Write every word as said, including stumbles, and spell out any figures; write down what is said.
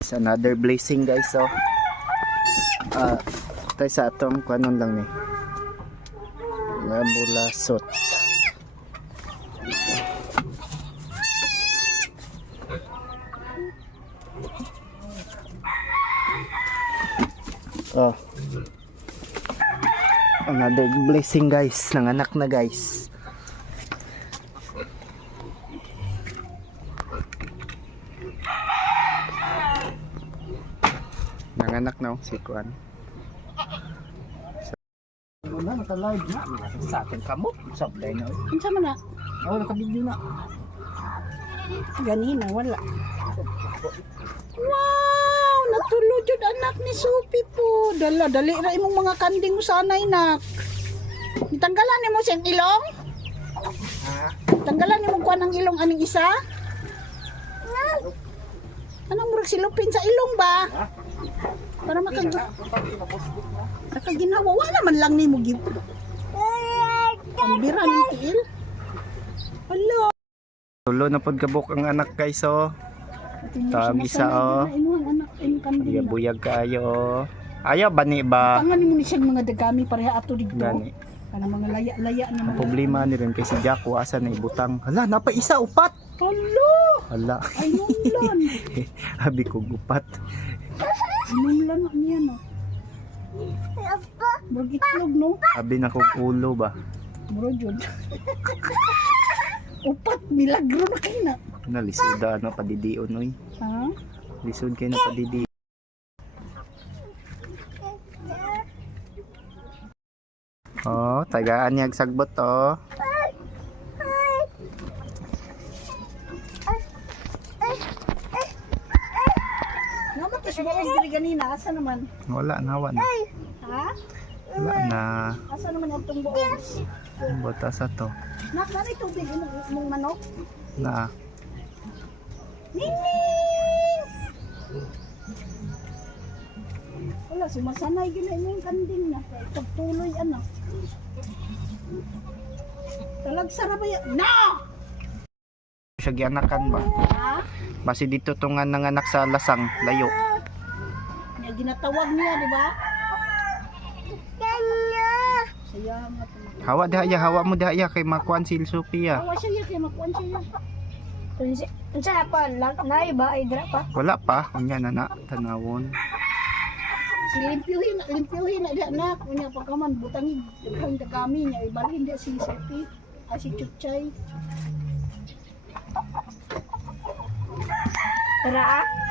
It's another blessing guys. So uh, tayo sa atong kanon lang ni nabulasot. Oh, another blessing guys, nanganak na guys. Nanganak na oh, si Kuan. Wala naka-live na. Sa atin kamot, sablay na. Unsa man na? Oh, naka-video na. Ganina wala. Wow, natulo jud anak ni Sophie po. Dala dali ra imong mga kanding usanay nak. Tanggalan nimo siyang ilong? Ha? Tanggalan nimo kuan ang ilong aning isa? Anong murag silupin sa ilong ba? Para makag nakaginawa wala man lang nimo gib. Pambira ng tiil. Hello. Tulo na pod kabuk ang anak guys oh. Tawag isa oh. Buyag kayo oh. Ayaw bani ba? Tangan nimo ni siyang mga dagami pareha ato dito. Gani. Kana mga laya-laya na mga Problema ni rin kay si Jack asa na ibutang. Hala, napa isa upat. Hello. Hala. Ay nunglan. Habi ko upat. Nunglan niya no. Murag itlog no. Habi na kog ulo ba. Murag jud. Upat milagro na kay na. Na lisuda ano padidion oy. Ha? Lisod kay na padidi. Oh, tagaan niya sagbot oh. Naman kasi mo ang diri ganina asa naman? Wala nawa na. Ha? Wala na. Asa naman ang tong buong? Bota sa to. Nak na ito big imong imong manok. Na. Nining! Wala, sumasanay gina imong kanding na. Pagtuloy anak. Talag sara ba yan? No! Siya gianakan ba? Ha? Basi dito to nga nanganak sa lasang layo. Niya ginatawag niya, di ba? Sayang nga ito. Hawa dahaya, hawa mo dahaya kay makuan si Sophia. Awa siya yan, kaya makuhan siya yan. Unsa pa lang nay ba ay dra pa? Wala pa, kunya na na tanawon. Si limpyuhin, limpyuhin na diya na. Kunya pagkaman, butang daghang kami niya. Ibalhin diya si Sophie. Ay si Chuchay. Tara ah.